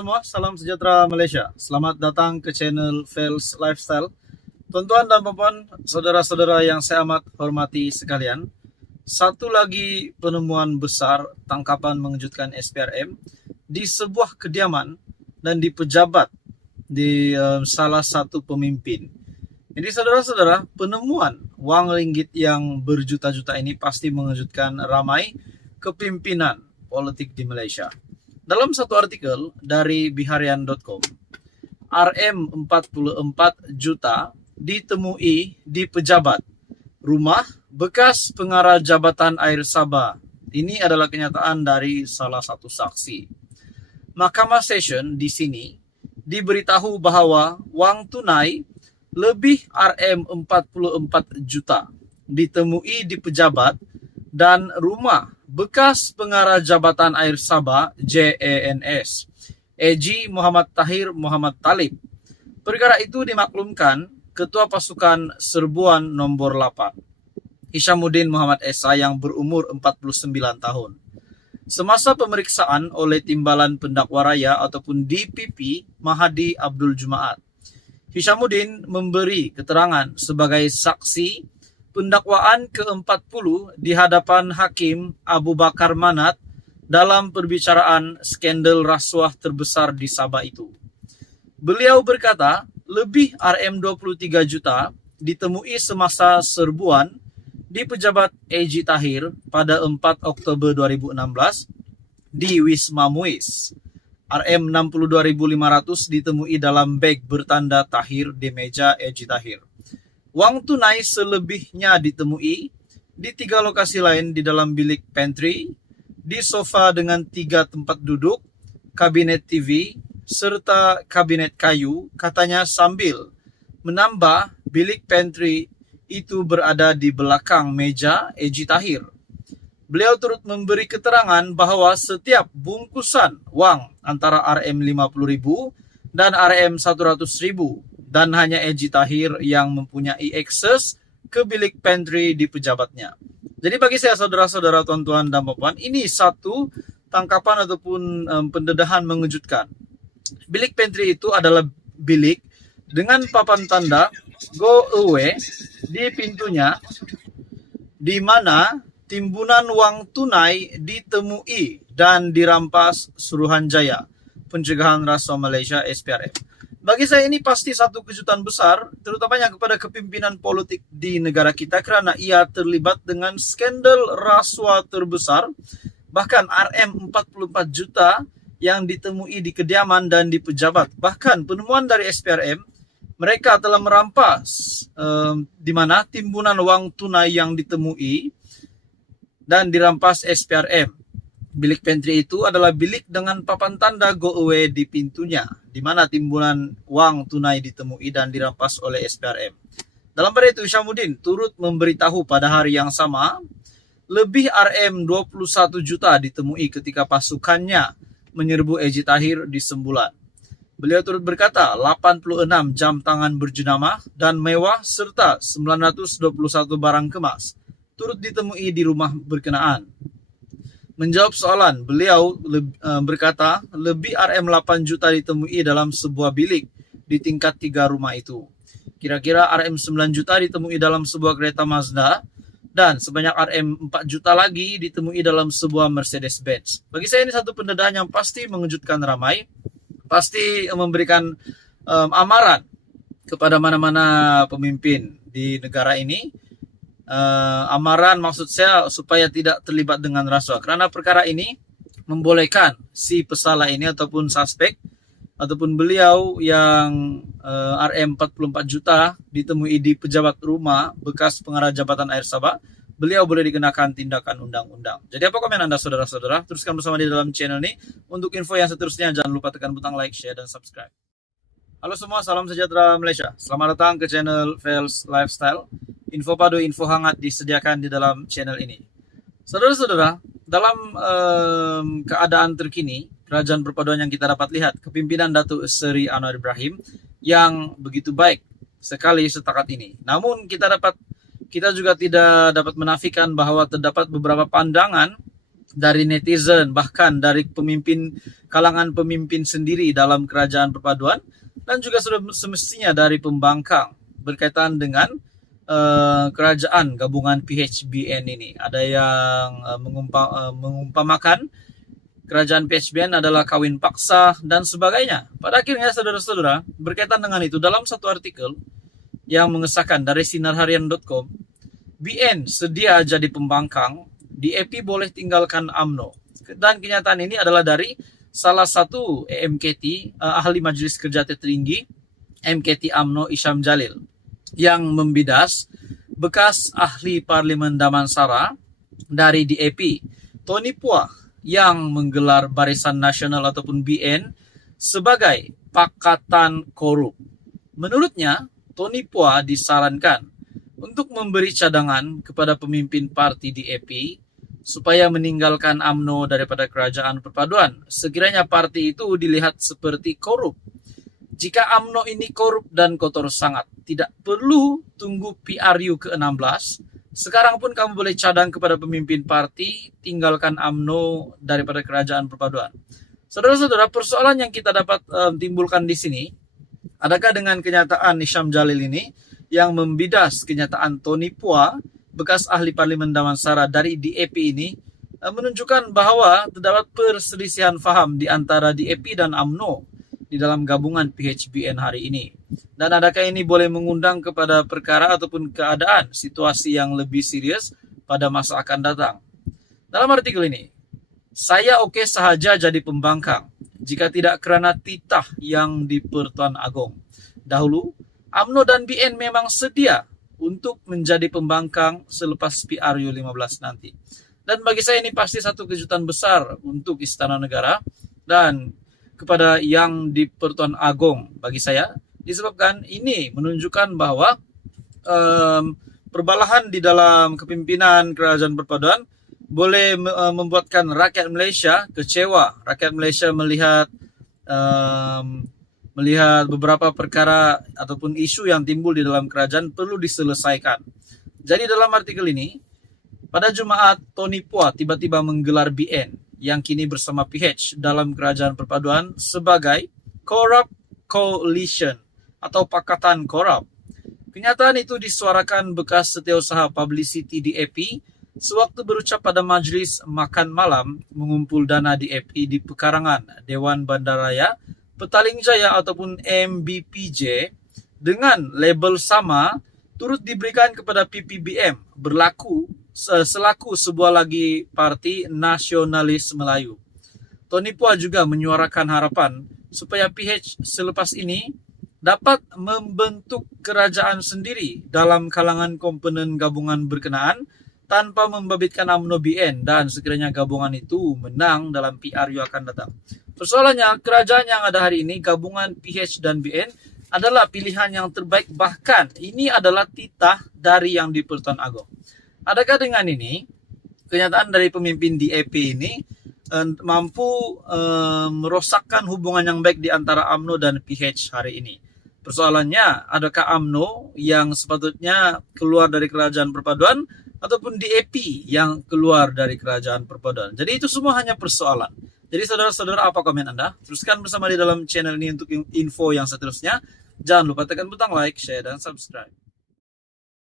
semua, salam sejahtera Malaysia. Selamat datang ke channel Fels Lifestyle. Tuan-tuan dan puan-puan, saudara-saudara yang saya amat hormati sekalian. Satu lagi penemuan besar tangkapan mengejutkan SPRM di sebuah kediaman dan di pejabat di salah satu pemimpin. Jadi saudara-saudara, penemuan wang ringgit yang berjuta-juta ini pasti mengejutkan ramai kepimpinan politik di Malaysia. Dalam satu artikel dari biharian.com, RM44 juta ditemui di pejabat rumah bekas pengarah Jabatan Air Sabah. Ini adalah kenyataan dari salah satu saksi. Mahkamah Session di sini diberitahu bahwa wang tunai lebih RM44 juta ditemui di pejabat dan rumah bekas pengarah Jabatan Air Sabah JANS, Eji Muhammad Tahir Muhammad Talib. Perkara itu dimaklumkan Ketua Pasukan Serbuan Nombor 8, Hishamuddin Muhammad Esa yang berumur 49 tahun. Semasa pemeriksaan oleh Timbalan Pendakwa Raya ataupun DPP Mahadi Abdul Jumaat, Hishamuddin memberi keterangan sebagai saksi pendakwaan ke-40 di hadapan Hakim Abu Bakar Manat dalam perbicaraan skandal rasuah terbesar di Sabah itu. Beliau berkata, lebih RM23 juta ditemui semasa serbuan di pejabat Eji Tahir pada 4 Oktober 2016 di Wisma Muiz. RM62.500 ditemui dalam beg bertanda Tahir di meja Eji Tahir. Wang tunai selebihnya ditemui di 3 lokasi lain di dalam bilik pantry, di sofa dengan 3 tempat duduk, kabinet TV, serta kabinet kayu, katanya sambil menambah bilik pantry itu berada di belakang meja Eji Tahir. Beliau turut memberi keterangan bahwa setiap bungkusan wang antara RM50.000 dan RM100.000 dan hanya Eji Tahir yang mempunyai akses ke bilik pantry di pejabatnya. Jadi bagi saya saudara-saudara, tuan-tuan dan puan, ini satu tangkapan ataupun pendedahan mengejutkan. Bilik pantry itu adalah bilik dengan papan tanda go away di pintunya, di mana timbunan wang tunai ditemui dan dirampas Suruhanjaya Pencegahan Rasuah Malaysia SPRM. Bagi saya ini pasti satu kejutan besar, terutamanya kepada kepimpinan politik di negara kita kerana ia terlibat dengan skandal rasuah terbesar, bahkan RM44 juta yang ditemui di kediaman dan di pejabat. Bahkan penemuan dari SPRM, mereka telah merampas di mana timbunan wang tunai yang ditemui dan dirampas SPRM. Bilik pantry itu adalah bilik dengan papan tanda go away di pintunya, di mana timbunan wang tunai ditemui dan dirampas oleh SPRM. Dalam pada itu, Hishamuddin turut memberitahu pada hari yang sama, lebih RM21 juta ditemui ketika pasukannya menyerbu Eji Tahir di Sembulan. Beliau turut berkata, 86 jam tangan berjenamah dan mewah serta 921 barang kemas turut ditemui di rumah berkenaan. Menjawab soalan, beliau berkata lebih RM8 juta ditemui dalam sebuah bilik di tingkat 3 rumah itu. Kira-kira RM9 juta ditemui dalam sebuah kereta Mazda dan sebanyak RM4 juta lagi ditemui dalam sebuah Mercedes-Benz. Bagi saya ini satu pendedahan yang pasti mengejutkan ramai, pasti memberikan amaran kepada mana-mana pemimpin di negara ini. Amaran maksud saya supaya tidak terlibat dengan rasuah, kerana perkara ini membolehkan si pesalah ini ataupun suspek ataupun beliau yang RM44 juta ditemui di pejabat rumah bekas pengarah Jabatan Air Sabah, beliau boleh dikenakan tindakan undang-undang. Jadi apa komen Anda saudara-saudara? Teruskan bersama di dalam channel ini. Untuk info yang seterusnya jangan lupa tekan butang like, share dan subscribe. Halo semua, salam sejahtera Malaysia. Selamat datang ke channel Fels Lifestyle. Info padu, info hangat disediakan di dalam channel ini. Saudara-saudara, dalam keadaan terkini, kerajaan perpaduan yang kita dapat lihat, kepimpinan Datuk Seri Anwar Ibrahim yang begitu baik sekali setakat ini. Namun kita juga tidak dapat menafikan bahwa terdapat beberapa pandangan dari netizen, bahkan dari kalangan pemimpin sendiri dalam kerajaan perpaduan, dan juga sudah semestinya dari pembangkang berkaitan dengan kerajaan gabungan PHBN ini. Ada yang mengumpamakan kerajaan PHBN adalah kawin paksa dan sebagainya. Pada akhirnya saudara-saudara, berkaitan dengan itu dalam satu artikel yang mengesahkan dari sinarharian.com, BN sedia jadi pembangkang, DAP boleh tinggalkan UMNO. Dan kenyataan ini adalah dari salah satu MKT, ahli Majelis Kerja Tertinggi MKT UMNO Isyam Jalil, yang membidas bekas ahli Parlimen Damansara dari DAP, Tony Puah, yang menggelar Barisan Nasional ataupun BN sebagai pakatan korup. Menurutnya, Tony Puah disarankan untuk memberi cadangan kepada pemimpin parti DAP supaya meninggalkan UMNO daripada kerajaan perpaduan sekiranya parti itu dilihat seperti korup. Jika UMNO ini korup dan kotor sangat, tidak perlu tunggu PRU ke-16. Sekarang pun kamu boleh cadang kepada pemimpin parti, tinggalkan UMNO daripada kerajaan perpaduan. Saudara-saudara, persoalan yang kita dapat timbulkan di sini, adakah dengan kenyataan Isyam Jalil ini yang membidas kenyataan Tony Puah, bekas ahli Parlimen Damansara dari DAP ini, menunjukkan bahwa terdapat perselisihan faham di antara DAP dan UMNO di dalam gabungan PHBN hari ini. Dan adakah ini boleh mengundang kepada perkara ataupun keadaan situasi yang lebih serius pada masa akan datang? Dalam artikel ini, saya oke sahaja jadi pembangkang jika tidak kerana titah yang di Pertuan Agong. Dahulu, UMNO dan BN memang sedia untuk menjadi pembangkang selepas PRU 15 nanti. Dan bagi saya ini pasti satu kejutan besar untuk Istana Negara dan kepada yang di Pertuan Agong bagi saya, disebabkan ini menunjukkan bahwa perbalahan di dalam kepimpinan kerajaan perpaduan boleh membuatkan rakyat Malaysia kecewa. Rakyat Malaysia melihat beberapa perkara ataupun isu yang timbul di dalam kerajaan perlu diselesaikan. Jadi dalam artikel ini, pada Jumaat, Tony Puah tiba-tiba menggelar BN yang kini bersama PH dalam kerajaan perpaduan sebagai Corrupt Coalition atau Pakatan Korup. Kenyataan itu disuarakan bekas setiausaha publicity DAP sewaktu berucap pada majlis makan malam mengumpul dana DAP di pekarangan Dewan Bandaraya Petaling Jaya ataupun MBPJ dengan label sama turut diberikan kepada PPBM berlaku selaku sebuah lagi parti nasionalis Melayu. Tony Puah juga menyuarakan harapan supaya PH selepas ini dapat membentuk kerajaan sendiri dalam kalangan komponen gabungan berkenaan tanpa membabitkan UMNO BN dan sekiranya gabungan itu menang dalam PRU akan datang. Persoalannya, kerajaan yang ada hari ini, gabungan PH dan BN, adalah pilihan yang terbaik, bahkan ini adalah titah dari yang di Pertuan Agong. Adakah dengan ini, kenyataan dari pemimpin DAP ini mampu merosakkan hubungan yang baik di antara UMNO dan PH hari ini? Persoalannya, adakah UMNO yang sepatutnya keluar dari kerajaan perpaduan ataupun DAP yang keluar dari kerajaan perpaduan? Jadi itu semua hanya persoalan. Jadi saudara-saudara, apa komen Anda? Teruskan bersama di dalam channel ini untuk info yang seterusnya. Jangan lupa tekan butang like, share, dan subscribe.